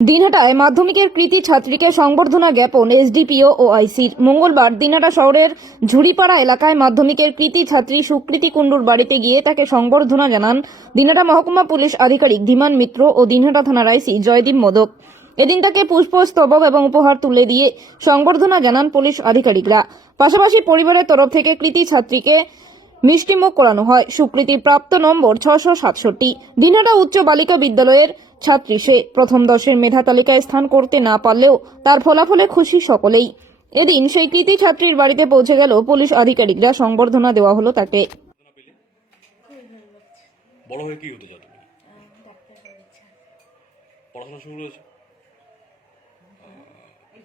দিনহাটায় মাধ্যমিকের কৃতি ছাত্রীকে সংবর্ধনা জ্ঞাপন এসডিপিও ও আইসির। মঙ্গলবার দিনহাটা শহরের ঝুড়িপাড়া এলাকায় মাধ্যমিকের কৃতি ছাত্রী সুকৃতি কুণ্ডুর বাড়িতে গিয়ে তাকে সংবর্ধনা জানান দিনহাটা মহকুমা পুলিশ আধিকারিক ধীমান মিত্র ও দিনহাটা থানার আইসি জয়দীপ মোদক। এদিন তাকে পুষ্পস্তবক এবং উপহার তুলে দিয়ে সংবর্ধনা জানান পুলিশ আধিকারিকরা। পাশাপাশি পরিবারের তরফ থেকে কৃতি ছাত্রীকে মিষ্টিমুখ করানো হয়। সুকৃতির প্রাপ্ত নম্বর ছশো সাতষট্টি। দিনহাটা উচ্চ বালিকা বিদ্যালয়ের ছাত্রী সে। প্রথম দশের মেধা তালিকায় স্থান করতে না পারলেও তার ফলাফলে খুশি সকলেই। এদিন সেই কৃতি ছাত্রীর বাড়িতে পৌঁছে গেল পুলিশ আধিকারিকরা। সংবর্ধনা দেওয়া হলো তাকে। বড় হয়ে কি হতে চাও তুমি পড়াশোনা শুরু হয়েছে?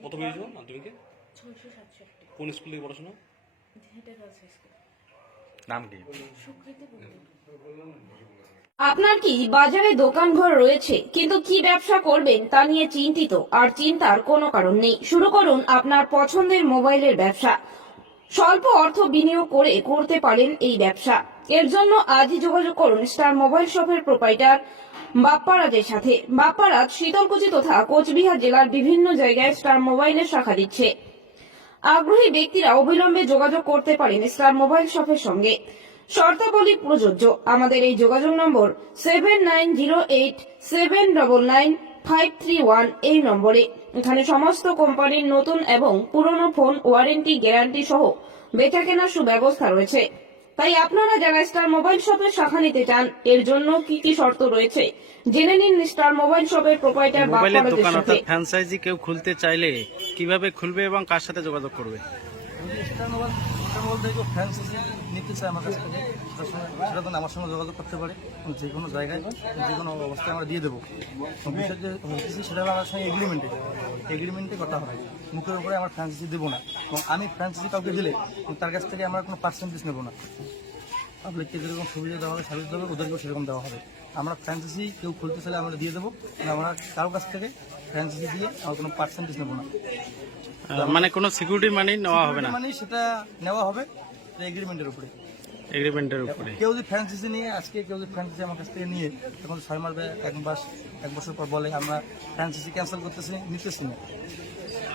কত পেয়েছ মাধ্যমিকে? কোন স্কুল থেকে পড়াশোনা হেঁটে গার্লস হাই স্কুল নাম কি আপনার কি বাজারে দোকানঘর রয়েছে, কিন্তু কি ব্যবসা করবেন তা নিয়ে চিন্তিত, আর চিন্তার কোনো কারণ নেই। শুরু করুন আপনার পছন্দের মোবাইলের ব্যবসা। স্বল্প অর্থ বিনিয়োগ করে করতে পারেন এই ব্যবসা। এর জন্য আজই যোগাযোগ করুন স্টার মোবাইল শপের প্রোপাইটার বাপ্পারাজের সাথে। বাপ্পারাজ শীতলকুচি তথা কোচবিহার জেলার বিভিন্ন জায়গায় স্টার মোবাইলের শাখা দিচ্ছে। আগ্রহী ব্যক্তিরা অবিলম্বে যোগাযোগ করতে পারেন স্টার মোবাইল শপের সঙ্গে। শর্তাবলী প্রযোজ্য। আমাদের এই যোগাযোগ নম্বর seven nine zero eight seven double nine five three one এই নম্বরে। এখানে সমস্ত কোম্পানির নতুন এবং পুরনো ফোন ওয়ারেন্টি গ্যারান্টি সহ বেচা কেনার সুব্যবস্থা রয়েছে। তাই আপনারা যারা স্টার মোবাইল শপের শাখা নিতে চান এর জন্য কি কি শর্ত রয়েছে? জেনে নিন স্টার মোবাইল শপের প্রোপাইটার মোবাইলের দোকান অর্থাৎ ফ্র্যাঞ্চাইজি কেউ খুলতে চাইলে কীভাবে খুলবে এবং কার সাথে যোগাযোগ করবে? নিতে আমার সঙ্গে যোগাযোগ করতে পারে। যে কোনো জায়গায়, যে কোনো অবস্থায় আমরা দিয়ে দেবো। সেটা আমার সঙ্গে এগ্রিমেন্টে এগ্রিমেন্টে কথা মুখের উপরে আমার ফ্র্যাঞ্চাইজি দেবো না। এবং আমি ফ্র্যাঞ্চাইজি কাউকে দিলে তার কাছ থেকে আমরা কোনো পার্সেন্টেজ নেব না। পাবলিককে যেরকম সুবিধা দেওয়া হবে সার্ভিস হবে, ওদেরকেও সেরকম দেওয়া হবে। আমরা ফ্র্যাঞ্চাইজি কেউ খুলতে চাইলে আমরা দিয়ে দেবো। আমরা কারোর কাছ থেকে ফ্র্যাঞ্চাইজি দিয়ে আমরা কোনো পার্সেন্টেজ নেব না। মানে কোনো সিকিউরিটি মানি নেওয়া হবে না? মানে সেটা নেওয়া হবে এগ্রিমেন্টের উপরে। এগ্রিমেন্টের উপরে। কেউ যদি ফ্র্যাঞ্চাইজি নিয়ে আজকে কেউ যদি ফ্র্যাঞ্চাইজি আমার কাছ থেকে নিয়ে তখন ছয় মাস বা এক মাস এক বছর পর বলে আমরা ফ্র্যাঞ্চাইজি ক্যান্সেল করতেছি নিতেছি না।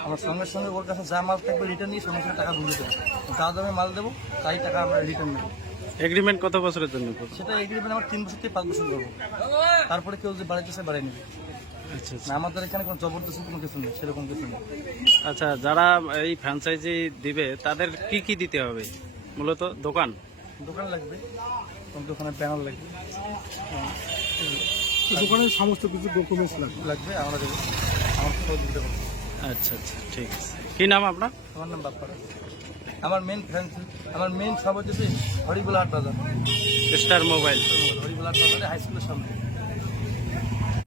আমরা সঙ্গে সঙ্গে ওর কাছে যা মাল থাকবে রিটার্ন নিয়ে সঙ্গে সঙ্গে টাকা বুঝে দেবো। যা দামে মাল দেবো তাই টাকা আমরা রিটার্ন নেব। এগ্রিমেন্ট কত বছরের জন্য করবে? সেটা এগ্রিমেন্ট আমার তিন বছর থেকে পাঁচ বছর করব। তারপরে কেউ যদি বাড়াইতে চায় বাড়াই নেবে। আচ্ছা আচ্ছা। না আমাদের এখানে কোনো জবরদস্তি কোনো কিছু নেই সেরকম কিছু নেই। আচ্ছা যারা এই ফ্র্যাঞ্চাইজি দিবে তাদের কি কি দিতে হবে? মূলত দোকান? দোকান লাগবে এবং দোকানে ব্যানার লাগবে। দোকানের সমস্ত কিছু ডকুমেন্টস লাগবে। লাগবে আমরা দেবো আমার সব দিতে পারব আচ্ছা আচ্ছা ঠিক আছে। কি নাম আপনার? আমার নাম বাপ্পারা আমার মেন ফ্যান আমার মেন সব হচ্ছে হরিগুলা হাট বাজার স্টার মোবাইল হরিগুলা হাট বাজারে হাই স্কুলের সামনে।